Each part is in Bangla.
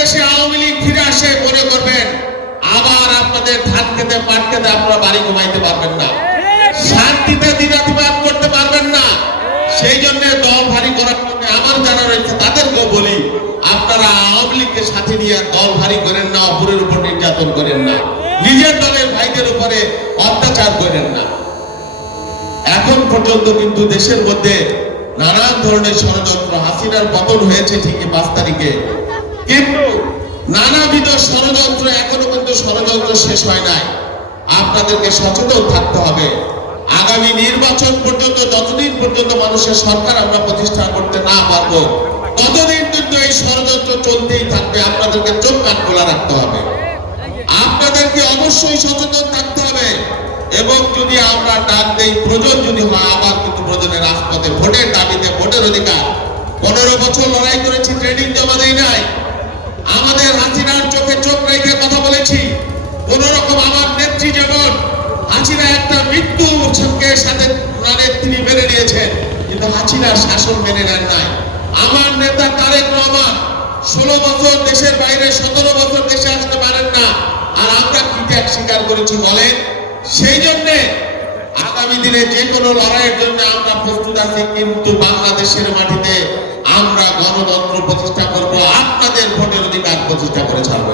দেশে আওয়ামী লীগ ফিরে আসে মনে করবেন, আবার আপনাদের ধান খেতে, পাট খেতে আপনারা বাড়ি ঘুমাইতে পারবেন না। শান্তিতে দিনাতিপাত করতে পারবেন না। সেই জন্য দল ভারী করার জন্য আমার জানা রয়েছে, তাদেরকেও বলি, আপনারা আওয়ামী লীগকে সাথে নিয়ে দল ভারী করেন না, অপরের উপর নির্যাতন করেন না। নিজের দলের ভাইদের উপরে অত্যাচার করেন না। এখন পর্যন্ত কিন্তু দেশের মধ্যে নানান ধরনের ষড়যন্ত্র, হাসিনার পতন হয়েছে ঠিকই পাঁচ তারিখে। কিন্তু নানাবিধ ষড়যন্ত্র এখনও কিন্তু ষড়যন্ত্র শেষ হয় নাই। আপনাদেরকে সচেতন থাকতে হবে। আগামী নির্বাচন পর্যন্ত, যতদিন পর্যন্ত মানুষের সরকার আমরা প্রতিষ্ঠা করতে না পারব, ততদিন কিন্তু এই ষড়যন্ত্র চলতেই থাকবে। আপনাদেরকে চোখ কান খোলা রাখতে হবে। আপনাদেরকে অবশ্যই সচেতন থাকতে হবে। এবং যদি আমরা ডাক দেই প্রয়োজন যদি হয়, আবার কিন্তু প্রয়োজনের রাজপথে ভোটের দাবিতে ভোটের অধিকার। পনেরো বছর লড়াই করেছি, ট্রেনিং জমা দেই নাই। আমাদের হাসিনার চোখে চোখ রেখে কথা বলেছি কোন রকম আমার নেত্রী যেমন হাসিনা একটা মৃত্যু সঙ্গে সাথে মানে তিনি মেনে নিয়েছেন, কিন্তু হাসিনার শাসন মেনে নেন নাই। আমার নেতা তারেক রহমান ষোলো বছর দেশের বাইরে, সতেরো বছর দেশে আসতে পারেন না। আর আমরা কি ত্যাগ স্বীকার করেছি বলেন? সেই জন্যে আগামী দিনে যে কোনো লড়াইয়ের জন্য আমরা প্রস্তুত আছি, কিন্তু বাংলাদেশের মাটিতে আমরা গণতন্ত্র প্রতিষ্ঠা করব, আপনাদের ভোটের অধিকার প্রতিষ্ঠা করে ছাড়বো।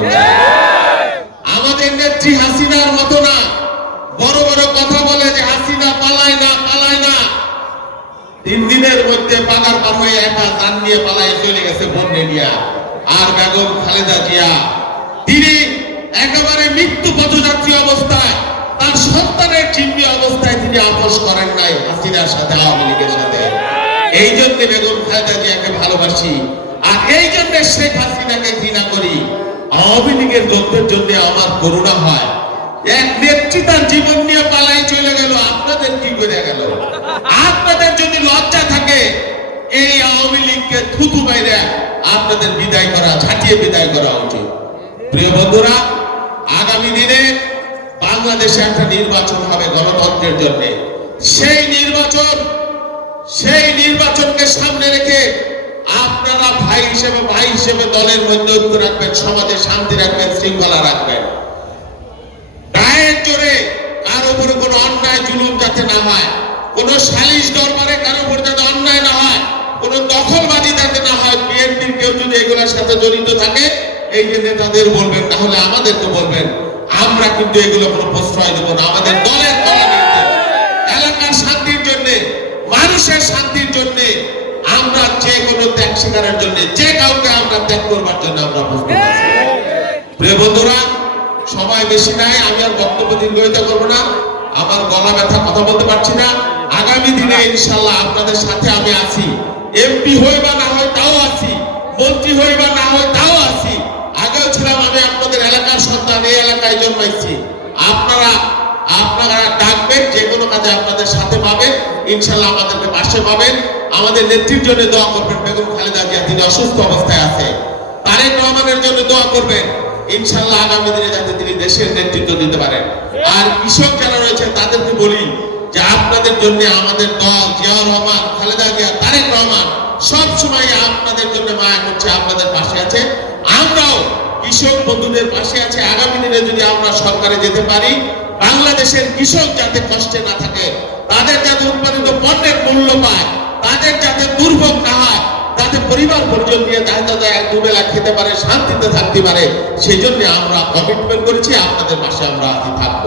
আমাদের নেত্রী হাসিনার মতো বড় বড় কথা বলে যে হাসিনা পালায় না পালায় না। তিন দিনের মধ্যে পাগার পার হয়ে একা যান নিয়ে পালায়, চলে গেছে বন্যে নিয়া। আর বেগম খালেদা জিয়া, তিনি একেবারে মৃত্যু পথযাত্রী অবস্থায়, তার সন্তানের চিহ্নি অবস্থায় তিনি আপোষ করেন নাই হাসিনার সাথে, আওয়ামী লীগের সাথে। এই জন্য বেগম খালেদা জিয়াকে ভালোবাসি। আর এই জন্য শেখ হাসিনাকে ঘৃণা করি। আওয়ামী লীগের লোকদের জন্য আমার করুণা হয়। এক নেত্রী তার জীবন নিয়ে পালাই চলে গেল, আপনাদের কি করে গেল? আপনাদের যদি লজ্জা থাকে, এই আওয়ামী লীগকে থুতু বাইরে আপনাদের বিদায় করা, ঝাঁটিয়ে বিদায় করা উচিত। প্রিয় বন্ধুরা, আগামী দিনে বাংলাদেশে একটা নির্বাচন হবে গণতন্ত্রের জন্য। সেই নির্বাচন, সেই নির্বাচনকে সামনে রেখে আপনারা ভাই হিসেবে ভাই হিসেবে দলের মধ্যে রাখবেন, সমাজে শান্তি রাখবেন, শৃঙ্খলা রাখবেন। জোরে কার উপরে কোনো অন্যায়, জুলুম যাতে না হয়, কোনো সালিশ দরবারে কারও উপর যাতে অন্যায় না হয়, কোনো দখলবাজি যাতে না হয়, বিএনপির কেউ যদি এগুলোর সাথে জড়িত থাকে, এই যে নেতাদের বলবেন না হলে আমাদেরকে বলবেন, আমরা কিন্তু এগুলো কোনো প্রশ্রয় দেবো না, আমাদের দলের এলাকার শান্তির জন্যে, মানুষের শান্তির জন্য, আমরা যে কোনো ত্যাগ স্বীকারের জন্য, যে কাউকে আমরা ত্যাগ করবার জন্য আমরা প্রস্তুত প্রিয় বন্ধুরা সময় বেশি নাই, আমি আর বক্তব্য দীর্ঘায়িত করব না। আমার গলা ব্যথা, কথা বলতে পারছি না। আগামী দিনে ইনশাল্লাহ আপনাদের সাথে আমি আছি। এমপি হই বা না হয় তাও আছি। মন্ত্রী হই বা না হয় তাও আছি। আগেও ছিলাম আমি আপনাদের এলাকার সন্তান, এই এলাকায় জন্মাইছি। আপনারা আপনারা ডাকবেন, যে কোনো কাজে আপনাদের সাথে পাবেন। ইনশাল্লাহ আমাদেরকে পাশে পাবেন। আমাদের নেত্রীর জন্য দোয়া করবেন, বেগম খালেদা জিয়া তিনি অসুস্থ অবস্থায় আছে। তারেক রহমানের জন্য দোয়া করবেন। ইনশাল্লাহ আগামী দিনে যাতে তিনি দেশের নেতৃত্ব দিতে পারেন। আর কৃষক যারা রয়েছে, তাদেরকে বলি যে আপনাদের জন্য আমাদের দল জিয়াউর রহমান, খালেদা জিয়া, তারেক রহমান সব সময় আপনাদের জন্য মায়া করছে, আপনাদের পাশে আছে। আমরাও কৃষক বন্ধুদের পাশে আছে। আগামী দিনে যদি আমরা সরকারে যেতে পারি, বাংলাদেশের কৃষক যাতে কষ্টে না থাকে, তাদের যাতে উৎপাদিত পণ্যের মূল্য পায়, তাদের যাতে দুর্ভোগ না হয় যাতে পরিবার পরিজন নিয়ে তারা এক এক দুবেলা খেতে পারে, শান্তিতে থাকতে পারে। সেই জন্য আমরা কমিটমেন্ট করেছি, আপনাদের পাশে আমরা থাকব।